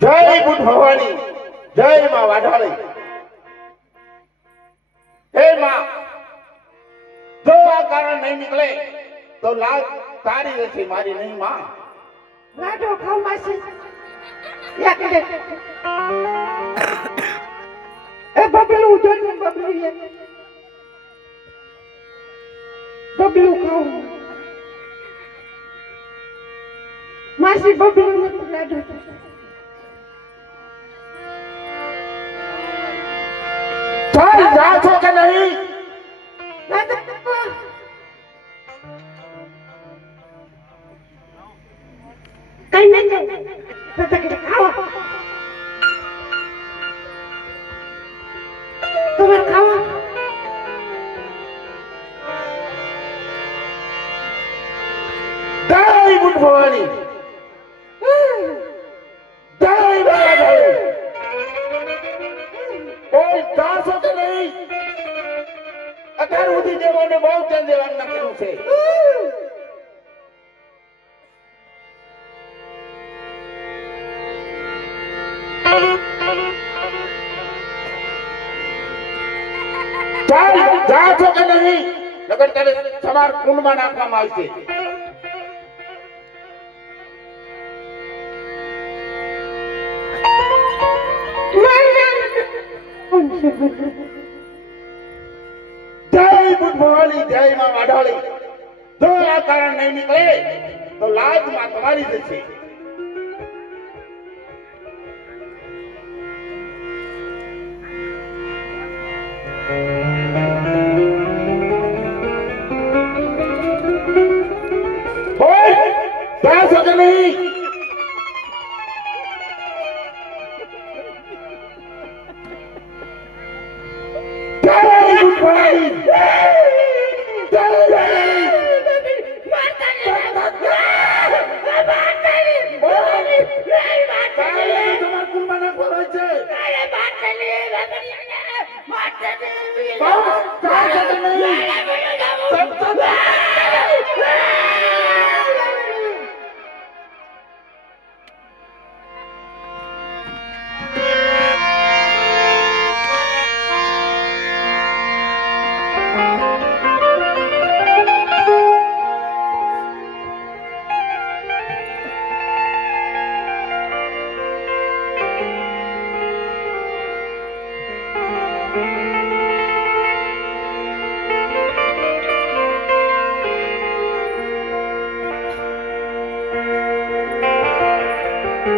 જય બુટ ભવાની, જય માં વાઢાળી। હે માં, જો આ કારણ નહીં નીકળે તો લાજ તારી રહેશે, મારી નહીં માં। લાડો ખાવ માસી યા કરે એ બબલું જો ને બબલું યા બબલું ખાવ માસી બબલું નથી લાડો ચાલ જા છો કે નહીં? કઈ નહીં તો તકે ખાવા તમે ખાવા જય બુટ ભવાની, જય વાઢાળી। કોઈ જા છો કે નહીં? અત્યાર સુધી દેવાને બહુ તેલ દેવાનું નક્કી છે। ચાલ જા છો કે નહીં? નગર તારે સમાર કુંડમાં નાખવામાં આવશે। જય બુટ ભવાની, જય માં વાઢાળી। જો આ કારણ નહીં નીકળે તો લાજ માં તમારી જશે। જા છો કે નહીં? જય બુટ ભવાની, જય તમાર કુંડમાં નાખવાનો હોય છે। જા છો કે નહીં?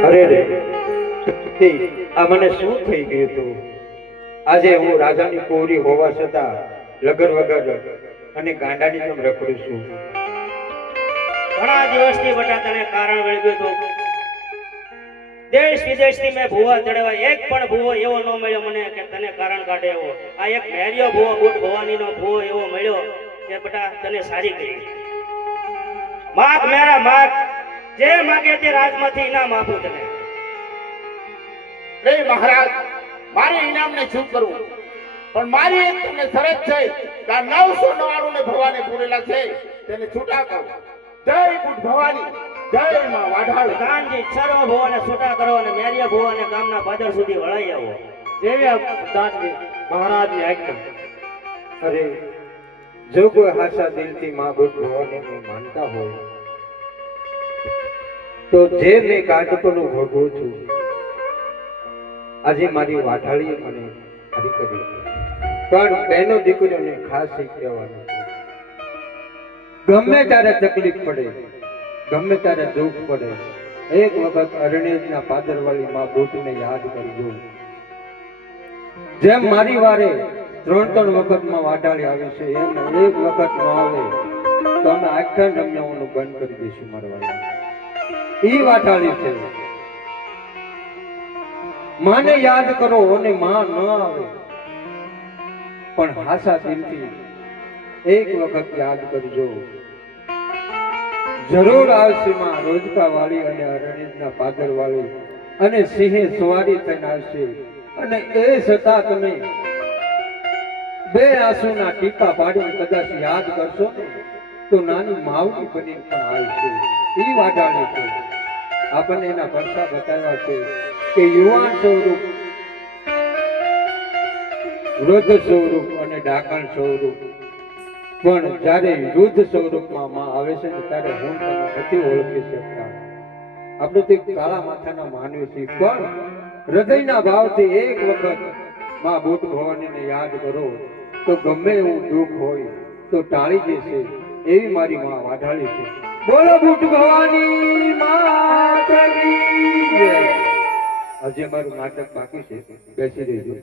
અરે રે આ મને શું થઈ ગયું હતું? આજે હું રાજાની કોરી હોવા છતાં લગન વગર અને ગાંડાની જેમ રખડું છું। ઘણા દિવસથી બટા તને કારણ વળગ્યું હતું। દેશ વિદેશથી મેં ભૂવા ચડવા એક પણ ભૂવો એવો ન મળ્યો મને કે તને કારણ કાઢે એવો। આ એક મેરિયો ભૂવો બુટ ભવાનીનો ભૂવો એવો મળ્યો કે બટા તને સારી કરી। માગ મેરા માગ, જે માગે તે રાજમાંથી ઇનામ આપું તને। રે મહારાજ, મારે ઇનામને શું કરવું, પણ મારી એક તમને શરત છે કે આ 999 ને ભવાને પૂરેલા છે તેને છૂટા કરો। જય બુટ ભવાની, જય માં વાઢાળી। દાનજી સર્વ ભુવાને છૂટા કરો અને મેરિયો ભુવાને ગામના પાદર સુધી વળાઈ આવો। એવી દાનજી મહારાજની આજ્ઞા। અરે જો કોઈ હાસા દિલથી મા બુટ ભવાનીને માનતા હોય તો જે મેં કાંટકોનું ભોગવું છું, આજે મારી વાઢાળીએ મને હરી કરી। પણ બહેનો દીકરીઓને ખાસ કહેવાનું છે, ગમે ત્યારે તકલીફ પડે, ગમે ત્યારે દુઃખ પડે, એક વખત અરણેજના પાદરવાળી માં બુટને યાદ કરજો। જેમ મારી વારે 3 વખતમાં વાઢાળી આવી છે, એમ એક વખત ન આવે તો અમે આખ્યાન રમવાનું બંધ કરી દઈશું। મારવાળી ઈ વાઢાળી છે, માને યાદ કરો અને માં ન આવે પણ હાસા દિલથી એક વખત યાદ કરજો, જરૂર આવશે માં રોજકા વાળી અને અરણેજના પાદર વાળી અને સિંહે સવારી થઈને આવશે। અને એ છતાં તમે બે આંસુના ટીપા પાડીને કદાચ યાદ કરશો ને તો નાની માવડી બની પણ આવશે। ઈ વાઢાળી છે, આપણને એના પરસા બતાવ્યા છે। કે યુવાન સ્વરૂપ, વૃદ્ધ સ્વરૂપ અને ડાકણ સ્વરૂપ, પણ જ્યારે વૃદ્ધ સ્વરૂપમાં માં આવે છે ને ત્યારે હું તમે નથી ઓળખી શકતા. આપણે તો કાળા માથાના માનવી છીએ, પણ હૃદયના ભાવથી એક વખત માં બુટ ભવાનીને યાદ કરો તો ગમે એવું દુઃખ હોય તો ટાળી જશે. એવી મારી માં વાઢાળી છે. બોલો બુટ ભવાની માતની જય. હજી મારું નાટક બાકી છે, બેસી રહેજો.